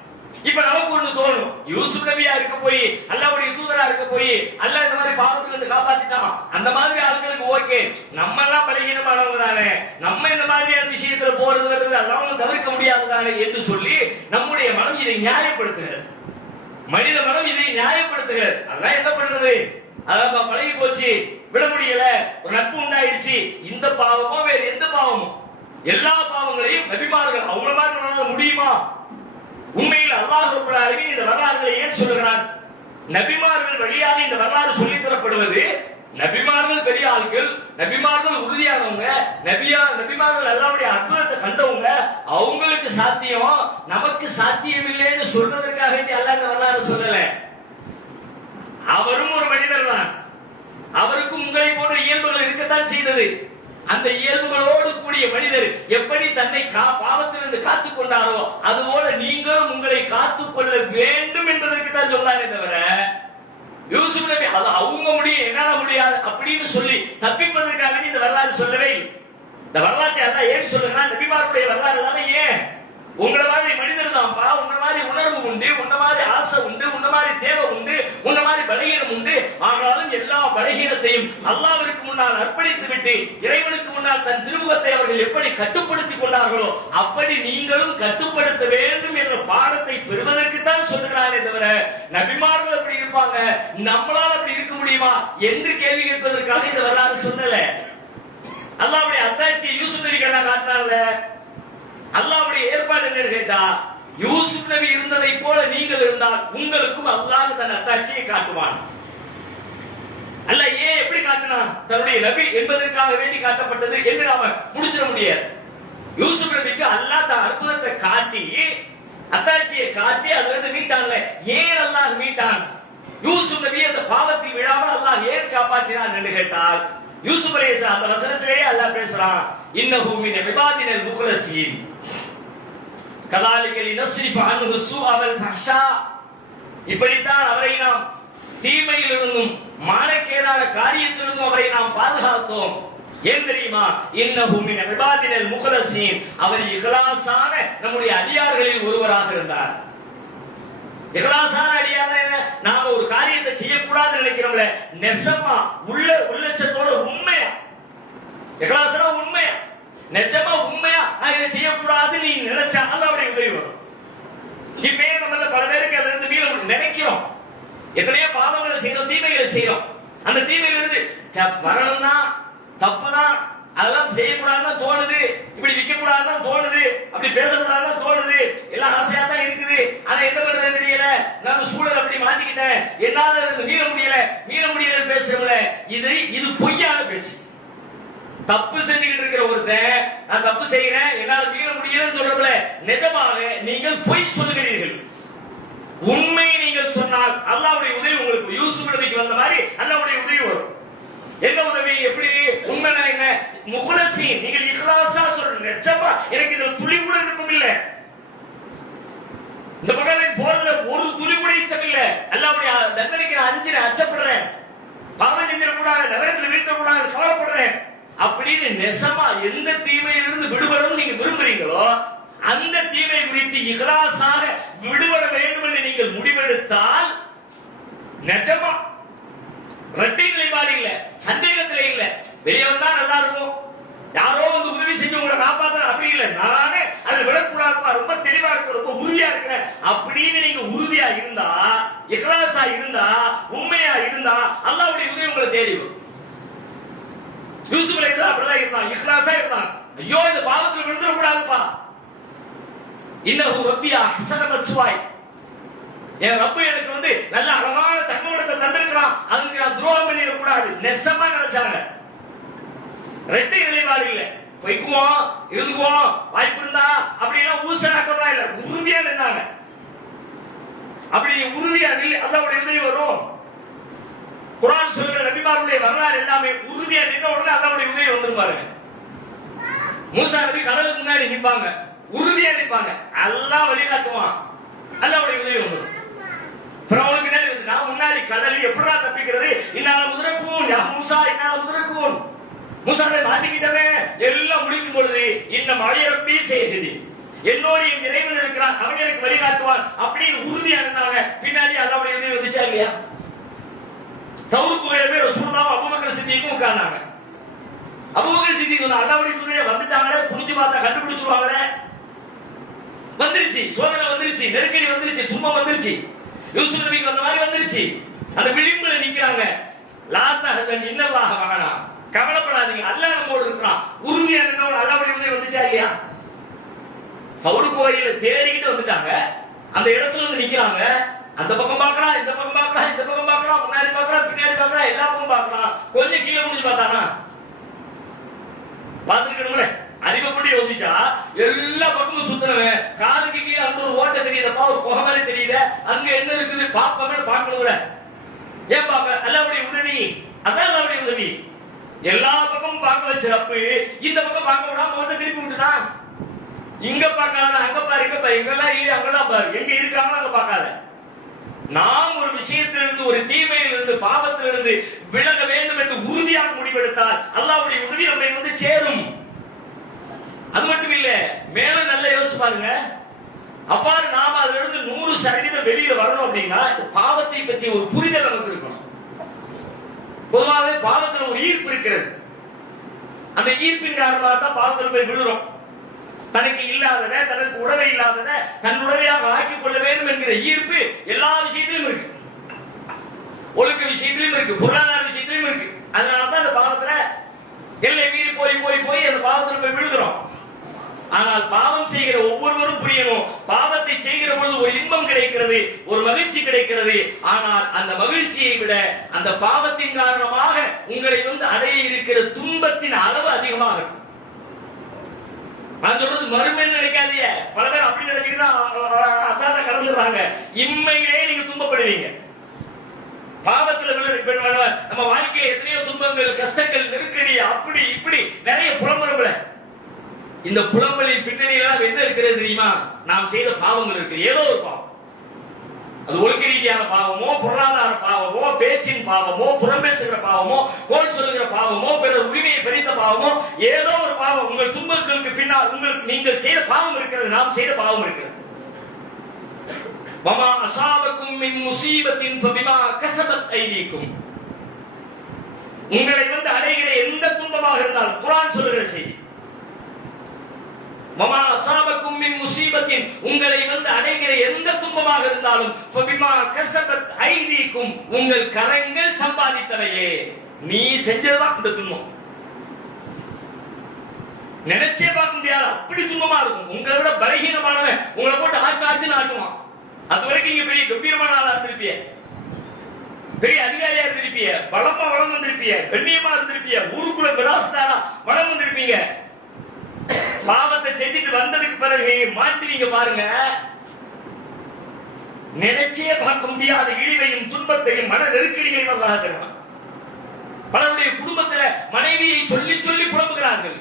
இப்ப நமக்கு ஒண்ணு தோணும், யூசுப் நபியா இருக்க போய், அல்லாஹ்வுடைய தூதரா இருக்க போய் அல்லாஹ் இந்த மாதிரி பாவத்துல இருந்து காப்பாத்திட்டான், அந்த மாதிரி ஆட்களுக்கு ஓகே, நம்ம எல்லாம் பலகீனமானவங்க தானே, நம்ம இந்த மாதிரியான விஷயத்துல போறது அல்லாஹ் தவிர்க்க முடியாது தானே என்று சொல்லி நம்முடைய மனம் இதை நியாயப்படுத்துகிறது. மனித மனம் இதை நியாயப்படுத்துகிறது. அதெல்லாம் என்ன பண்றது, அதான் பழகி போச்சு, விட முடியல, ஒரு நட்பு உண்டாயிடுச்சு. இந்த பாவமோ வேற எந்த பாவமோ, எல்லா பாவங்களையும் நபிமார்கள் அவங்கள மாதிரி முடியுமா? உண்மையில் அல்லாஹ் ரப்பல் ஆலமீன் இந்த வரலாறுகளை ஏன் சொல்லுகிறார்? நபிமார்கள் வழியாக இந்த வரலாறு சொல்லித் தரப்படுவது, நபிமார்கள் பெரிய ஆட்கள், நபிமார்கள் உறுதியானவங்க, நபிமார்கள் அல்லாஹ்வுடைய அற்புதத்தை கண்டவங்க, அவங்களுக்கு சாத்தியம், நமக்கு சாத்தியம் இல்லைன்னு சொல்றதற்காக அல்லாஹ் இந்த வரலாறு சொல்லல. அவரும் ஒரு மனிதர் தான், அவருக்கும் உங்களை போன்ற இயல்புகள் இருக்கத்தான் செய்தது. அந்த இயல்புகளோடு கூடிய மனிதர் எப்படி தன்னை பாவத்திலிருந்து காத்துக் கொண்டாரோ அதுபோல நீங்களும் உங்களை காத்துக்கொள்ள வேண்டும் என்பதற்கு தான் சொன்னாரே தவிர, யூசுப் நபி அது அவங்க முடியும் என்னால முடியாது அப்படின்னு சொல்லி தப்பிப்பதற்காக இந்த வரலாறு சொல்லவே. இந்த வரலாற்றை அல்லாஹ் ஏன் சொல்லுகிறான்? நபிமாருடைய வரலாறு எல்லாமே ஏன் உங்களை மாதிரி மனிதர் தான்ப்பா, உன்ன மாதிரி உணர்வு உண்டு, உன்ன மாதிரி ஆசை உண்டு, உன்ன மாதிரி தேவை உண்டு, உன்ன மாதிரி பலகீனம் உண்டு. ஆனாலும் எல்லா பலகீனத்தையும் அல்லாஹ்விற்கு முன்னால் அர்ப்பணித்து விட்டு இறைவனுக்கு முன்னால் தன் திருமுகத்தை அவர்கள் எப்படி கட்டுப்படுத்திக் கொண்டார்களோ அப்படி நீங்களும் கட்டுப்படுத்த வேண்டும் என்ற பாடத்தை பெறுவதற்கு தான் சொல்லுகிறாரே தவிர, நபிமார்கள் அப்படி இருப்பாங்க, நம்மளால் அப்படி இருக்க முடியுமா என்று கேள்வி கேட்பதற்காக இந்த வரலாறு சொல்லல. அல்லாஹ்வுடைய அத்தாட்சியை யூசுப் நபி கண்ணா காட்டினார்ல. அல்லாஹ்வுடைய ஏற்பாடு என்ன கேட்டா, யூசுப் நபி இருந்ததை போல நீங்கள் இருந்தால் உங்களுக்கும் அல்லாஹ் தன் அத்தாட்சியை காட்டுவான். அல்லாஹ் ஏன் எப்படி காட்டினான்? தன்னுடைய நபி என்பதற்காக வேண்டி காட்டப்பட்டது என்று நாம முடிச்சிட முடியாது. யூசுப் நபிக்கு அல்லாஹ் தன் அற்புதத்தை காட்டி, அத்தாட்சியை காட்டி அதுல இருந்து மீட்டான்ல. ஏன் அல்லாஹ் மீட்டான்? யூசுப் நபி அந்த பாவத்தில் விழாமல் அல்லாஹ் ஏன் காப்பாற்றினான் என்று கேட்டால், யூசுப் அலைஹிஸ்ஸலாம் அந்த வசனத்திலேயே அல்லாஹ் பேசுறான், இன்னஹு மின் இபாதினல் முக்லஸீன். கதாலிக லினஸ்ரிஃப அன்ஹு ஸூஅ வல் ஃபஹ்ஷா, இப்படித்தான் அவரை நாம் தீமையிலிருந்தும் மானக்கேடான காரியத்திலிருந்தும் அவரை நாம் பாதுகாத்தோம். ஏன் தெரியுமா? இன்னஹு மின் இபாதினல் முக்லஸீன், அவர் இக்லாஸான நம்முடைய அடியார்களில் ஒருவராக இருந்தார். இக்லாஸான அடியார்னா என்ன? நாம ஒரு காரியத்தை செய்யக்கூடாதுன்னு நினைக்கிறோம்ல, நெசமா உள்ளச்சத்தோட உண்மையா, இக்லாஸ்னா உண்மையா, நிஜமா உண்மையா நான் இதை செய்யக்கூடாது நீ நினைச்சா அல்லாஹ்வுடைய உதவி வரும். இப்பே நம்மள பல பேருக்கு அதுல இருந்து மீள நினைக்கிறோம், எத்தனையோ பாவங்களை செய்யறோம், தீமைகளை செய்யறோம். அந்த தீமையில இருந்து வரணும்னா தப்புதான், அதெல்லாம் செய்யக்கூடாதுன்னு தோணுது, இப்படி விற்க கூடாதுன்னு தோணுது, அப்படி பேசக்கூடாதுன்னு தோணுது, எல்லாம் ஆசையா தான் இருக்குது. ஆனா என்ன பண்றது தெரியல, நான் சூழல் அப்படி மாத்திக்கிட்டேன், என்னால மீள முடியல பேசுறோம்ல, இது பொய்யான பேச்சு. தப்பு செஞ்சுக்கிட்டு இருக்கிற ஒருத்தன் நான் தப்பு செய்யறேன் என்னால மீள முடியலன்னு சொல்றதுல நிஜமாக நீங்கள் பொய் சொல்லுகிறீர்கள். உண்மையை நீங்கள் சொன்னால் அல்லாஹ்வுடைய உதவி உங்களுக்கு யூசுப் நபிக்கு வந்த மாதிரி அல்லாஹ்வுடைய உதவி வரும். என்ன உதவி? எப்படி? உண்மைனா என்ன? முக்லஸீன், நீங்கள் இக்லாஸா சொல்றீங்க, நிஜமா எனக்கு இதுல துளி கூட விருப்பம் இல்ல, இந்த பக்கம் போறதுல ஒரு துளி கூட இஷ்டம் இல்ல, அல்லாஹ்வுடைய தண்டனைக்கு நான் அச்சப்படுறேன், பாவம் செஞ்சிடக்கூடாது, நரகத்தில் வீழ்த்தக்கூடாது கவலைப்படுறேன் அப்படின்னு நெசமா எந்த தீமையிலிருந்து விடுபடும் நீங்க விரும்புறீங்களோ அந்த தீமை குறித்து இக்லாஸாக விடுபட வேண்டும் என்று நீங்கள் முடிவெடுத்தால் நிஜமா இரட்டை நிலைப்பாடு இல்ல, சந்தேகத்திலே இல்ல, வெளியே வந்தா நல்லா இருக்கும், யாரோ வந்து உதவி செஞ்சு உங்களை காப்பாற்ற அப்படி இல்லை, நானே அது விடக்கூடாதுப்பா, ரொம்ப தெளிவா இருக்கு, ரொம்ப உறுதியா இருக்கிறேன் அப்படின்னு நீங்க உறுதியா இருந்தா, இக்லாஸா இருந்தா, உண்மையா இருந்தா அல்லாஹ்வுடைய உதவி உங்களை தேடி வரும். யூசுப் அலைஹிஸ்ஸலாம் அப்படிதான் இருந்தான், இக்லாஸா இருந்தான். ஐயோ இந்த பாவத்துல விழுந்துட கூடாதுப்பா, இன்னஹு ரப்பி அஹ்ஸன மஸ்வாய், என் ரப்பு எனக்கு வந்து நல்ல அழகான தங்கமடத்தை தந்திருக்கிறான், அதுக்கு நான் துரோகம் பண்ணிட கூடாது நெசமா நினைச்சாங்க. ரெட்டை நிலைப்பாடு இல்ல, பொய்க்குவோம் இருந்துக்குவோம் வாய்ப்பு இருந்தா அப்படின்னா ஊசனாக்கம்லாம் இல்ல, உறுதியா நின்னாங்க. அப்படி உறுதியா நில் அல்லாஹ்வுடைய உதவி வரும். குர்ஆன் சொல்ற நபிமார்களுடைய வரலாறு எல்லாமே உறுதியா நின்ன உடனே அல்லாஹ்வுடைய உதவி வந்துரும் பாருங்க. மூசா நபி கடலுக்கு முன்னாடி நிப்பாங்க, உறுதியா நிப்பாங்க, அல்லாஹ் வழிகாட்டுவான், அல்லாஹ்வுடைய உதவி வந்துரும். ஃபிரௌன் பின்னாடி வந்து நான் முன்னாடி கடல் எப்படிடா தப்பிக்கிறது, இன்னால முதரக்கூன் யா மூசா இன்னால முதரக்கூன், மூசாவை மாட்டிக்கிட்டவே எல்லாம் முடிக்கும் பொழுது இந்த மழைய ரப்பி செய்தி என்னோட என் இறைவன் இருக்கிறான், அவன் எனக்கு வழிகாட்டுவான் அப்படின்னு உறுதியா இருந்தாங்க. பின்னாடி அல்லாஹ்வுடைய உதவி வந்துச்சா இல்லையா? தௌருக்கு மேலே ரசூலுல்லாஹ் அபூபக்கர் சித்திக்கும் உட்கார்ந்தாங்க. அபூபக்கர் சித்திக் வந்து அல்லாஹ்வுடைய தூதரே வந்துட்டாங்களே, புரிஞ்சு பார்த்தா கண்டுபிடிச்சுவாங்களே, வந்துருச்சு, சோதனை வந்துருச்சு, நெருக்கடி வந்துருச்சு, துன்பம் வந்துருச்சு, யூசுப் நபிக்கு வந்த மாதிரி வந்துருச்சு. அந்த விளிம்புல நிக்கிறாங்க. லா தஹசன் இன்னல்லாஹ மஅனா, கவலைப்படாதீங்க அல்லாஹ் நம்மோடு இருக்கிறான். உறுதியா நின்னவங்க அல்லாஹ்வுடைய உதவி வந்துச்சா இல்லையா? சவுடு கோயில தேடிக்கிட்டு வந்துட்டாங்க, அந்த இடத்துல வந்து நிக்கிறாங்க. அந்த பக்கம் பார்க்கறான், இந்த பக்கம் பார்க்கறான், இந்த பக்கம் பார்க்கறான், முன்னாடி பார்க்கறான், பின்னாடி பார்க்கறான், எல்லா பக்கம் பார்க்கறான். கொஞ்சம் கீழே குனிஞ்சு பார்த்தானா? பார்த்துக்கணும்ல, அறிவை கொண்டு யோசிச்சா எல்லா பக்கமும் சுத்தனவன் காதுக்கு கீழே அங்க ஒரு ஓட்டை தெரியுதப்பா, ஒரு குகை மாதிரி தெரியுது, அங்க என்ன இருக்குது பாப்பமே பார்க்கணும்ல. ஏன் பாப்ப? அல்லாஹ்வுடைய உதவி, அதான் அல்லாஹ்வுடைய உதவி. எல்லா பக்கமும் பார்க்க வச்ச ரப்பு இந்த பக்கம் பார்க்க விடாம முகத்தை திருப்பி விட்டுட்டான். இங்க பார்க்காத அங்க பாரு, இங்க பாரு, இங்கெல்லாம் இல்லையா அங்கெல்லாம் பாரு, எங்க இருக்காங்களோ அங்க பார்க்காத. நாம் ஒரு விஷயத்திலிருந்து, ஒரு தீமையிலிருந்து, பாவத்திலிருந்து விலக வேண்டும் என்று உறுதியாக முடிவெடுத்தால் அல்லாஹ்வுடைய உதவி நம்மை வந்து சேரும். அது மட்டும் இல்ல, மேலும் நல்லா யோசிச்சு பாருங்க. அவ்வாறு நாம அதுல இருந்து 100% வெளியில வரணும் அப்படின்னா இந்த பாவத்தை பற்றி ஒரு புரிதல் நமக்கு இருக்கணும். பொதுவாகவே பாவத்துல ஒரு ஈர்ப்பு இருக்கிறது, அந்த ஈர்ப்பின் காரணமாக தான் பாவத்தில் போய் விழுறோம். தனக்கு இல்லாதத, தனக்கு உடமை இல்லாதத தன் உடமையாக ஆக்கிக் கொள்ள வேண்டும் என்கிற ஈர்ப்பு எல்லா விஷயத்திலும் இருக்கு, ஒழுக்க விஷயத்திலும் இருக்கு, பொருளாதார விஷயத்திலும் இருக்கு. அதனாலதான் அந்த பாவத்துல எல்லை மீறி போய் அந்த பாவத்தில் போய் விழுகிறோம். ஆனால் பாவம் செய்கிற ஒவ்வொருவரும் புரியணும், பாவத்தை செய்கிற பொழுது ஒரு இன்பம் கிடைக்கிறது, ஒரு மகிழ்ச்சி கிடைக்கிறது. ஆனால் அந்த மகிழ்ச்சியை விட அந்த பாவத்தின் காரணமாக உங்களை வந்து அடைய இருக்கிற துன்பத்தின் அளவு அதிகமாக இருக்கும். நான் சொல்றது மறுமைன்னு நினைக்காதீங்க, பல பேர் அப்படி நினைச்சுக்கிட்டு அசால்ட்டா கடந்துடுறாங்க. இம்மையிலே நீங்க துன்பப்படுவீங்க. பாவத்துல நம்ம வாழ்க்கையில எத்தனையோ துன்பங்கள், கஷ்டங்கள், நெருக்கடி, அப்படி இப்படி நிறைய புலம்புறோம்ல. இந்த புலம்பலின் பின்னணியில என்ன இருக்கிறது தெரியுமா? நாம் செய்த பாவங்கள் இருக்கு. ஏதோ ஒரு பாவம், அது ஒழுக்க ரீதியான பாவமோ, பொருளாதார பாவமோ, பேச்சின் பாவமோ, புறம் பேசுகிற பாவமோ, கோல் சொல்லுகிற பாவமோ, பிறர் உரிமையை பறித்த பாவமோ, ஏதோ ஒரு பாவம் உங்கள் துன்பங்களுக்கு பின்னால் உங்களுக்கு நீங்கள் செய்த பாவம் இருக்கிறது, நாம் செய்த பாவம் இருக்கிறது. வமா அஸாபக்கும் மின் முஸீபத்தின் ஃபபிமா கஸபத் ஐதீக்கும். உங்களை அடைகிற எந்த துன்பமாக இருந்தாலும், குர்ஆன் சொல்லுகிற செய்தி, வமா அஸாபக்கும் மின் முஸீபத்தின், உங்களை அடைகிற எந்த துன்பமாக இருந்தாலும், ஃபபிமா கஸபத் ஐதீக்கும், உங்கள் கரங்கள் சம்பாதித்தவையே, நீ செஞ்சதுதான் இந்த துன்பம். நினைச்சே பார்க்க முடியாது, அப்படி துன்பமா இருக்கும். உங்களை விட பலகீனமானவன் உங்களை போட்டு ஆட்டாச்சு ஆட்டுவான். அது வரைக்கும் நீங்க பெரிய கம்பீரமான ஆளா இருந்திருப்பிய, பெரிய அதிகாரியா இருந்திருப்பிய, பலமா வளர்ந்து வந்திருப்பிய, கண்ணியமா இருந்திருப்பிய, ஊருக்குள்ள விலாசதாரா வளர்ந்து வந்திருப்பீங்க. பாவத்தை செஞ்சுட்டு வந்ததுக்கு பிறகு மாத்தினீங்க பாருங்க, நினைச்சே பார்க்க முடியாத இழிவையும் துன்பத்தையும் மன நெருக்கடிகளையும் அல்லாஹ் தருவான். பலருடைய குடும்பத்துல மனைவியை சொல்லி சொல்லி புலம்புகிறார்கள்.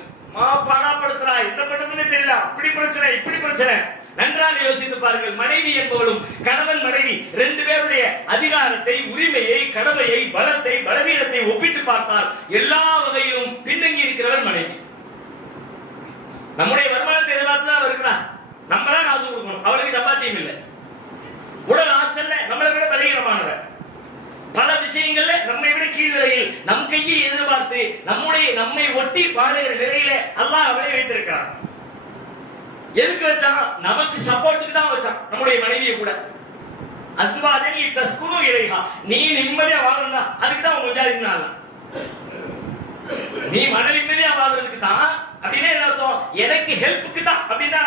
பாடாப்படுத்துறா, என்ன பண்றதுன்னு தெரியல, அப்படி பிரச்சனை இப்படி பிரச்சனை. நன்றாக யோசித்து பாருங்கள். மனைவி என்பவளும் கணவன் மனைவி ரெண்டு பேருடைய அதிகாரத்தை, உரிமையை, கடமையை, பலத்தை, பலவீனத்தை ஒப்பிட்டு பார்த்தால் எல்லா வகையிலும் பின்தங்கி இருக்கிறவள் மனைவி. நம்முடைய வருமானத்தை எதிர்பார்த்து தான் இருக்கிறான், நம்ம தான் காசு கொடுக்கணும், அவளுக்கு சம்பாத்தியம் இல்லை. உடல் ஆற்றல்ல நம்மளை விட பலகீனமானவர், பல விஷயங்கள்ல நம்மை விட கீழ்நிலையில் நம் கையை எதிர்பார்த்து நம்மை ஒட்டி வாழுகிற நிலையில அல்லாஹ் அவளை வைத்திருக்கிறான். எதுக்கு வச்சான்? நமக்கு சப்போர்ட்டுக்கு தான் வச்சான். நம்முடைய மனைவியை கூட அஸ்வாஜன் தஸ்குனு இலைஹா, நீ நிம்மதியா வாழணும்னா அதுக்கு தான் உங்க ஜாதினால, நீ மன நிம்மதியா வாழ்றதுக்கு தான். அப்படின்னா என்ன அர்த்தம்? எனக்கு ஹெல்ப்புக்கு தான் அப்படின்னா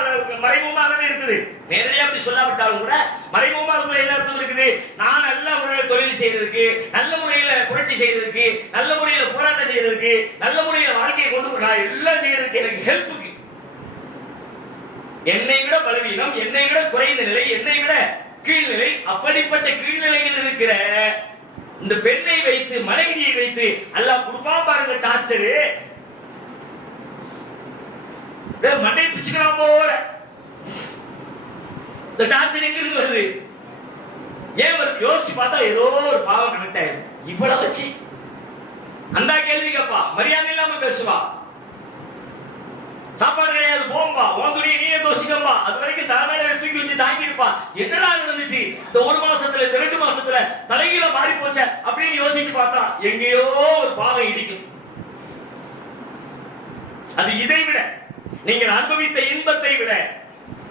மறைமுகமாகவே இருக்குது. நேரடியா அப்படி சொல்லாவிட்டாலும் கூட மறைமுகமாக என்ன அர்த்தம் இருக்குது? நான் நல்ல முறையில தொழில் செய்யறதுக்கு, நல்ல முறையில புரட்சி செய்யறதுக்கு, நல்ல முறையில போராட்டம் செய்யறதுக்கு, நல்ல முறையில வாழ்க்கையை கொண்டு போறா எல்லாம் செய்யறதுக்கு எனக்கு ஹெல்ப்புக்கு. என்னை விட பலவீனம், என்னை விட குறைந்த நிலை, என்னை விட கீழ்நிலை, அப்படிப்பட்ட கீழ்நிலையில் இருக்கிற இந்த பெண்ணை வைத்து, மனைவியை வைத்து அல்லாஹ் கொடுப்பா பாருங்க டார்ச்சரு. மண்டை பிச்சுக்கலாம் போல இந்த டார்ச்சர் எங்க இருந்து வருது? ஏன் வருது? யோசிச்சு பார்த்தா ஏதோ ஒரு பாவம் கனெக்ட் ஆயிடும். இவ்வளவு வச்சு அந்த கேள்வி கேப்பா, மரியாதை இல்லாம பேசுவா, சாப்பாடு கிடையாது போம்பா, உன் துணியை நீயே தோச்சிக்கம்பா, அது வரைக்கும் தலைமையில தூக்கி வச்சு தாங்கி இருப்பா. என்னடா நடந்துச்சு இந்த ஒரு மாசத்துல, இந்த 2 மாசத்துல தலைகீழ மாறி போச்ச அப்படின்னு யோசிச்சு பார்த்தா எங்கேயோ ஒரு பாவம் இடிக்கும். அது இதை விட, நீங்கள் அனுபவித்த இன்பத்தை விட,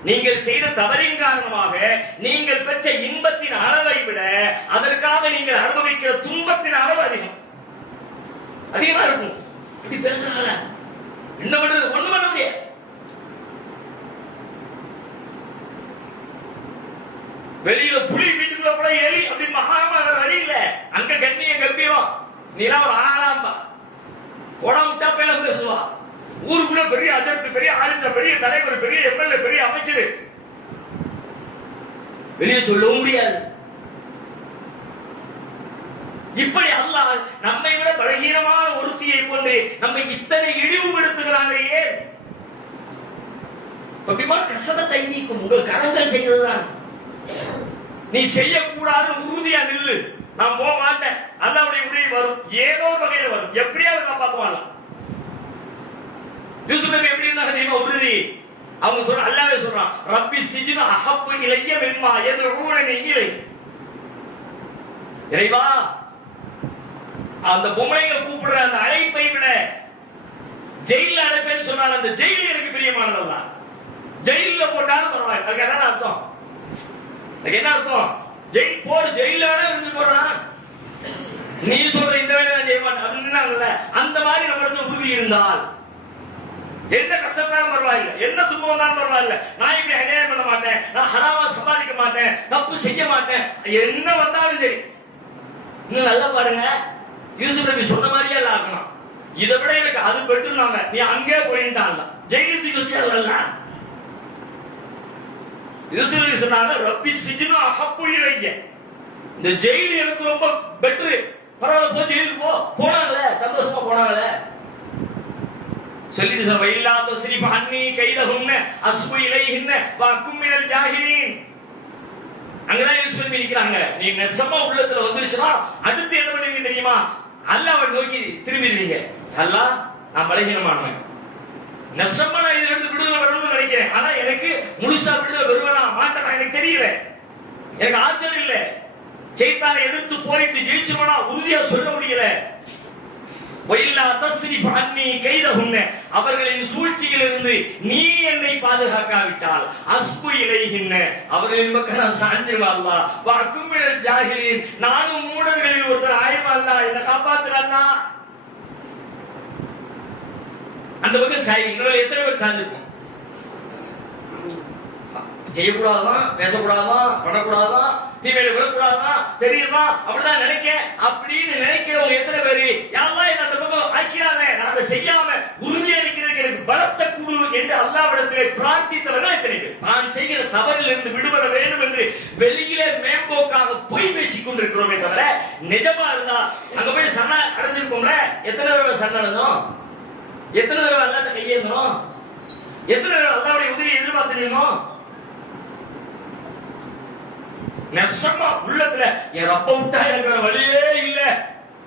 நீங்கள் செய்த தவறின் காரணமாக நீங்கள் பெற்ற இன்பத்தின் அளவை விட அதற்காக நீங்கள் அனுபவிக்கிற துன்பத்தின் அளவு அதிகமா இருக்கும். இப்படி பேசுறாங்க, என்ன பண்றது? ஒண்ணு பண்ண முடியாது. வெளியில புலி, வீட்டுக்குள்ள கூட எலி, அப்படி மகாமா வழி இல்ல. அங்க கண்ணிய கம்பீரம், நீலாம் ஒரு ஆறாம்பா போடா விட்டா பேர பேசுவா. ஊருக்குள்ள பெரிய அதிர்த்து, பெரிய ஆளுநர், பெரிய தலைவர், பெரிய எம்எல்ஏ, பெரிய அமைச்சர், வெளியே சொல்லவும் முடியாது. இப்படி அல்லாஹ் நம்மை விட பலகீனமான ஒருத்தியை கொண்டு நம்மை இத்தனை இழிவுபடுத்துகிறானே. கசபத்தை நீக்கும், உங்கள் கரங்கள் செய்ததுதான். நீ செய்யக்கூடாது உறுதியா நில்லு. நான் போக மாட்டேன், அல்லாஹ்வுடைய உதவி வரும், ஏதோ ஒரு வகையில் வரும், எப்படியாவது நான் பார்த்துவாங்க. யூசுப் நபி எப்படி இருந்தாங்க தெரியுமா? உறுதி. அவங்க சொல்ற, அல்லாஹ்வே சொல்றான், ரப்பி சிஜ்னு அஹப்பு இலைய மிம்மா யதுஊனனி இலை. இறைவா, அந்த பொம்பளைங்க கூப்பிடுற அந்த அழைப்பை விட ஜெயில அழைப்பேன்னு சொன்னால அந்த ஜெயில் எனக்கு பிரியமானதல்ல. ஜெயில போட்டாலும் பரவாயில்லை. அதுக்கு என்ன அர்த்தம்? அதுக்கு என்ன அர்த்தம்? ஜெயில் போடு, ஜெயில வேணா இருந்து போறான். நீ சொல்ற இந்த வேலை நான் செய்ய மாட்டேன் அப்படின்னாங்கல்ல, அந்த மாதிரி நம்ம உறுதி இருந்தால் எந்த கஷ்டம்னாலும் பரவாயில்லை, என்ன துன்பம் வந்தாலும் பரவாயில்லை, நான் இப்படி அநியாயம் பண்ண மாட்டேன், நான் ஹராமா சம்பாதிக்க மாட்டேன், தப்பு செய்ய மாட்டேன், என்ன வந்தாலும் சரி. இன்னும் நல்லா பாருங்க, யூசுப் நபி சொன்ன மாதிரியே ஆகணும். இதை விட எனக்கு அது பெற்றுனாங்க, நீ அங்கே போயிட்டான்ல, ஜெயிலுக்கு வச்சிடல. யூசுப் நபி சொன்னாங்க, ரப்பி சிஜ்னு அஹப்பு இலைய, இந்த ஜெயில் எனக்கு ரொம்ப பெட்ரு, பரவாயில்ல போ ஜெயிலுக்கு போ. போனாங்களே, சந்தோஷமா போனாங்களே. சொல்லிட்டு சொல்ல இல்லா தஸ்ரிஃப் அன்னி கைதஹுன்ன அஸ்பு இலைஹின்ன வ அகும் மினல் ஜாஹிலீன். அங்கதான் யூஸ் பண்ணி நிக்கிறாங்க. நீ நெசமா உள்ளத்துல வந்துருச்சுனா அடுத்து என்ன பண்ணுவீங்க தெரியுமா? அல்லாஹ்வை நோக்கி திரும்பிடுவீங்க. அல்லாஹ் நான் பலகீனமானவன், நெசமா நான் இதுல இருந்து விடுதலை வரணும்னு நினைக்கிறேன். ஆனா எனக்கு முழுசா விடுதலை வருவேனா மாட்டேனா எனக்கு தெரியல, எனக்கு ஆற்றல் இல்ல. சைத்தானை எதிர்த்து போரிட்டு ஜெயிச்சுவனா உறுதியா சொல்ல முடியல. வயில்லா தஸ்ரிஃப் அன்னி கைதஹுன்ன, அவர்களின் சூழ்ச்சியிலிருந்து நீ என்னை பாதுகாக்காவிட்டால் அஸ்பு இலைஹின்ன, அவர்களின் பக்கம் நான் சாஞ்சிருவேன். அல்லாஹ் வ அகும் மினல் ஜாஹிலீன், நானும் மூடர்களில் ஒருத்தர் ஆயிரம். அல்லாஹ் என்னை காப்பாத்துற. அல்லாஹ் அந்த பக்கம் சாய். இன்னொரு எத்தனை பேர் சாஞ்சிருக்கும்? செய்யக்கூடாதான், பேசக்கூடாதான், பண்ணக்கூடாதான், தீமையில விழக்கூடாதான், தெரியுமா அப்படிதான் நினைக்க அப்படின்னு நினைக்கிறவங்க எத்தனை பேரு? யாரெல்லாம் என்ன அந்த பக்கம் ஆக்கிறாங்க, நான் அதை செய்யாம உறுதியா இருக்கிறதுக்கு எனக்கு பலத்தை கொடு என்று அல்லாஹ்விடத்திலே பிரார்த்தித்தவர்கள் எத்தனை பேர்? தான் செய்கிற தவறில் இருந்து விடுபட வேண்டும் என்று வெளியிலே மேம்போக்காக பொய் பேசிக் கொண்டிருக்கிறோமே தவிர நிஜமா இருந்தா அங்க போய் சண்டை அடைஞ்சிருக்கோம்ல. எத்தனை தடவை சண்டை அடைஞ்சோம்? எத்தனை தடவை அல்லாஹ்ட்ட கையேந்தணும்? எத்தனை தடவை அல்லாஹ்வுடைய உதவியை எதிர்பார்த்து நின்னோம்? நெசமா உள்ளத்துல என் ரப்ப விட்டா எனக்கு வேற வழியே இல்ல.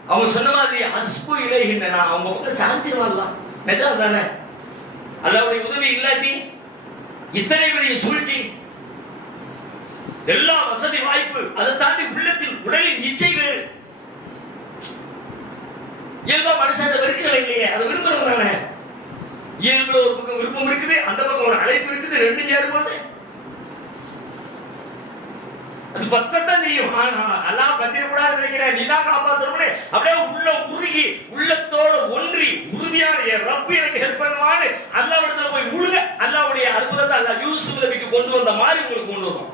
அவங்க சொன்ன மாதிரி அஸ்பு இலைஹின்ன, நான் அவங்க பக்கம் சாஞ்சிருவான்ல. நிஜம் தானே? அல்லாஹ்வுடைய உதவி இல்லாட்டி இத்தனை பெரிய சூழ்ச்சி, எல்லா வசதி வாய்ப்பு, அதை தாண்டி உள்ளத்தில் உடலின் இச்சைகள், இயல்பா மனுஷன் வெறுக்கல இல்லையே, அதை விரும்புறவங்க. இயல்புல ஒரு பக்கம் விருப்பம் இருக்குது, அந்த பக்கம் ஒரு அழைப்பு இருக்குது, ரெண்டும் சேரும்போது அது பக்கத்தான் தெரியும். அல்லாஹ் பத்திரக்கூடாது நினைக்கிறேன், நீ தான் காப்பாற்றணும்னு அப்படியே உள்ள உருகி உள்ளத்தோட ஒன்றி உறுதியான என் ரப்பு எனக்கு ஹெல்ப் பண்ணுவான்னு அல்லாஹ்விடத்துல போய் உழுக. அல்லாஹ்வுடைய அற்புதத்தை அல்லாஹ் யூசுப் நபிக்கு கொண்டு வந்த மாதிரி உங்களுக்கு கொண்டு வரும்.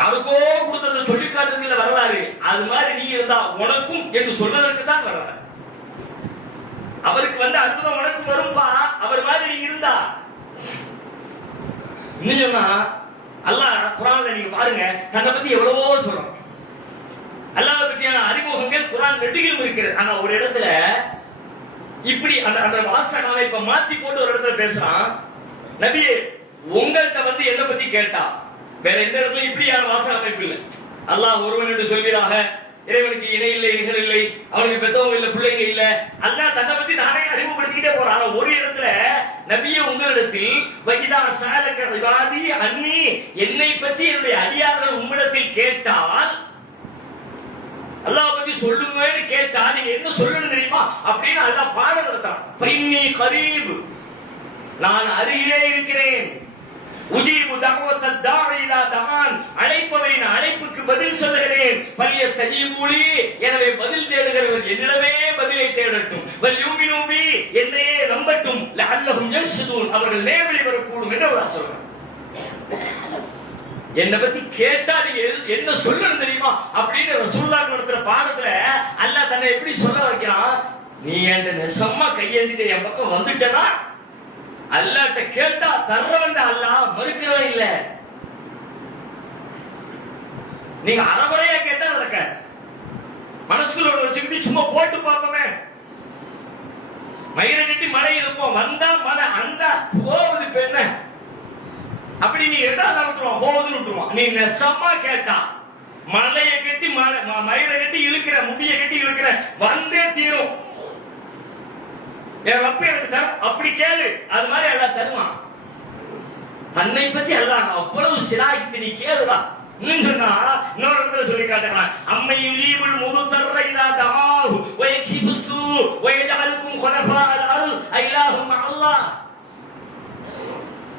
யாருக்கோ கொடுத்ததை சொல்லி காட்டுறதுல வரலாறு, அது மாதிரி நீங்க இருந்தா உனக்கும் என்று சொல்வதற்கு தான் வரலாறு. அவருக்கு வந்து அற்புதம் உனக்கு வரும்பா, அவர் மாதிரி நீங்க இருந்தா. இன்னும் சொன்னா அல்லாஹ் குர்ஆன்ல நீங்க பாருங்க, தன்னை பத்தி எவ்வளவோ சொல்றான். அல்லாஹ்வை பற்றியான அறிமுகங்கள் குர்ஆன் நெடுகிலும் இருக்கிறது. ஆனா ஒரு இடத்துல இப்படி அந்த வாசக அமைப்பை மாத்தி போட்டு ஒரு இடத்துல பேசுறான். நபியே, உங்கள்கிட்ட வந்து என்ன பத்தி கேட்டா, வேற எந்த இடத்துல இப்படி யாரும் வாசக அமைப்பு இல்லை. அல்லாஹ் ஒருவன் என்று சொல்வீராக, இறைவனுக்கு இணை இல்லை, நிகர் இல்லை, அவனுக்கு பெத்தவங்க இல்ல, பிள்ளைங்க இல்ல. அல்லாஹ் தன்னை பத்தி நானே அறிமுகப்படுத்திக்கிட்டே போறான். ஒரு இடத்துல நபியே உங்களிடத்தில் வஜிதா சாலக இபாதி அன்னி, என்னை பற்றி என்னுடைய அடியார்கள் உம்மிடத்தில் கேட்டால், அல்லாஹ் பத்தி சொல்லுங்கன்னு கேட்டா நீங்க என்ன சொல்லணும் தெரியுமா அப்படின்னு அல்லாஹ் பாடம் நடத்தான். ஃபைன்னி கரீப், நான் அருகிலே இருக்கிறேன். உஜீபு தஅவத்தத் தாஇ இதா தஆன், அழைப்பவரின் அழைப்புக்கு பதில் சொல்லுகிறேன். ஃபல்யஸ்தஜீபூலி, எனவே பதில் தேடுகிறவர் என்னிடமே பதிலை தேடட்டும். வல்யூமினூ பி, என்னையே நம்பட்டும். லஅல்லஹும் யர்ஷுதூன், அவர்கள் நேர்வழி வரக்கூடும் என்று அல்லாஹ் சொல்றான். என்ன பத்தி கேட்டா நீங்க என்ன சொல்லணும் தெரியுமா அப்படின்னு ரசூலுல்லாஹ் நடத்துற பாடத்துல அல்லாஹ் தன்னை எப்படி சொல்ல வைக்கிறான். நீ என்கிட்ட நெசமா கையேந்திட்டு என் பக்கம் வந்துட்டனா அல்லாஹ்ட்ட கேட்டா தர்றவன் அல்லாஹ், மறுக்கிறவன் இல்ல. நீங்க அறகுறையா கேட்டா நடக்க, மனசுக்குள்ள வச்சுக்கிட்டு சும்மா போட்டு பார்ப்போமே, மயிரை கட்டி மழை இருப்போம், வந்தா மழை, அந்த போவது பெண்ண அப்படி நீ எதா விட்டுருவான், போவதுன்னு விட்டுருவான். நீ நெசமா கேட்டா மலையை கட்டி மயிரை கட்டி இழுக்கிற, முடியை கட்டி இழுக்கிற, வந்தே தீரும். என் ரப்பு எனக்கு தரும், அப்படி கேளு. அது மாதிரி அல்லாஹ் தருவான். தன்னை பற்றி அல்லாஹ் அவ்வளவு சிராகித்து நீ கேளுடா. இன்னும் சொன்னா இன்னொரு இடத்துல சொல்லி காட்டுறான். அம்மை யுஜீபுல் முதுத்தர்ர இதா தஆஹு வ யக்ஷிபு ஸூ வ யஜஅலுக்கும் குலஃபாஅல் அர்த் ஐலாஹு மஅல்லாஹ்.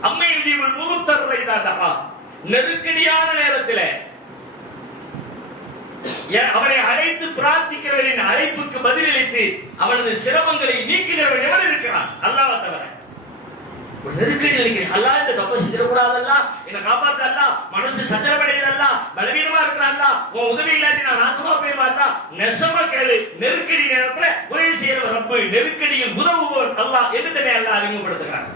அம்மை யுஜீபுல் முதுத்தர்ர இதா தஆஹு, நெருக்கடியான நேரத்தில் அவனை அழைத்து பிரார்த்திக்கிறவரின் அழைப்புக்கு பதிலளித்து அவனது சிரமங்களை நீக்குகிறவன் எவன் இருக்கிறான்? அல்லாஹ்வை தவிர. ஒரு நெருக்கடி நிலைக்கிறேன், அல்லாஹ் இந்த தப்பை செஞ்சிடக்கூடாதல்ல, என்னை காப்பாத்தல்ல, மனசு சஞ்சலமடையதல்ல, பலவீனமா இருக்கிறான்ல, உன் உதவி இல்லாட்டி நான் நாசமா போயிருவான்ல. நெசமா கேளு. நெருக்கடி நேரத்துல உதவி செய்யற ரப்பு, நெருக்கடியில் உதவுவோன் அல்லாஹ் என்று தன்னை அல்லாஹ் அறிமுகப்படுத்துகிறான்.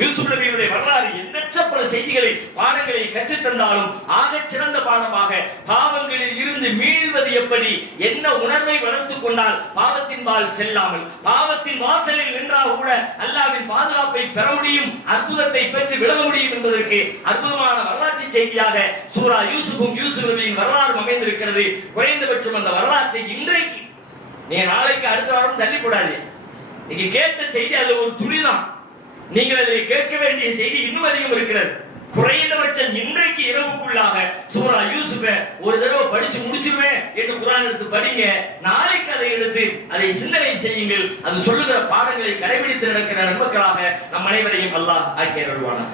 யூசுப் நபியுடைய வரலாறு எண்ணற்ற பல செய்திகளை, பாடங்களை கற்றுத் தந்தாலும் ஆகச் சிறந்த பாடமாக பாவங்களில் இருந்து மீள்வது எப்படி, என்ன உணர்வை வளர்த்துக் கொண்டால் பாவத்தின் பால் செல்லாமல், பாவத்தின் வாசலில் நின்றால் கூட அல்லாஹ்வின் பாதுகாப்பை பெற முடியும், அற்புதத்தை பெற்று விலக முடியும் என்பதற்கு அற்புதமான வரலாற்று செய்தியாக சூரா யூசுஃபும் யூசுப் நபியின் வரலாறு அமைந்திருக்கிறது. குறைந்தபட்சம் அந்த வரலாற்றை இன்றைக்கு நீங்க நாளைக்கு அடுத்த வாரம் தள்ளி போடாது. நீங்க கேட்ட செய்தி அது ஒரு துளிதான். நீங்கள் அதை கேட்க வேண்டிய செய்தி இன்னும் அதிகம் இருக்கிறது. குறைந்தபட்சம் இன்றைக்கு இரவுக்குள்ளாக சூரா யூசுஃபை ஒரு தடவை படிச்சு முடிச்சிருவேன் என்று குர்ஆன் எடுத்து படிங்க. நாளைக்கு அதை எடுத்து அதை சிந்தனை செய்யுங்கள். அது சொல்லுகிற பாடங்களை கடைபிடித்து நடக்கிற நண்பர்களாக நம் அனைவரையும் அல்லாஹ் ஆக்கி அருள்வானாக.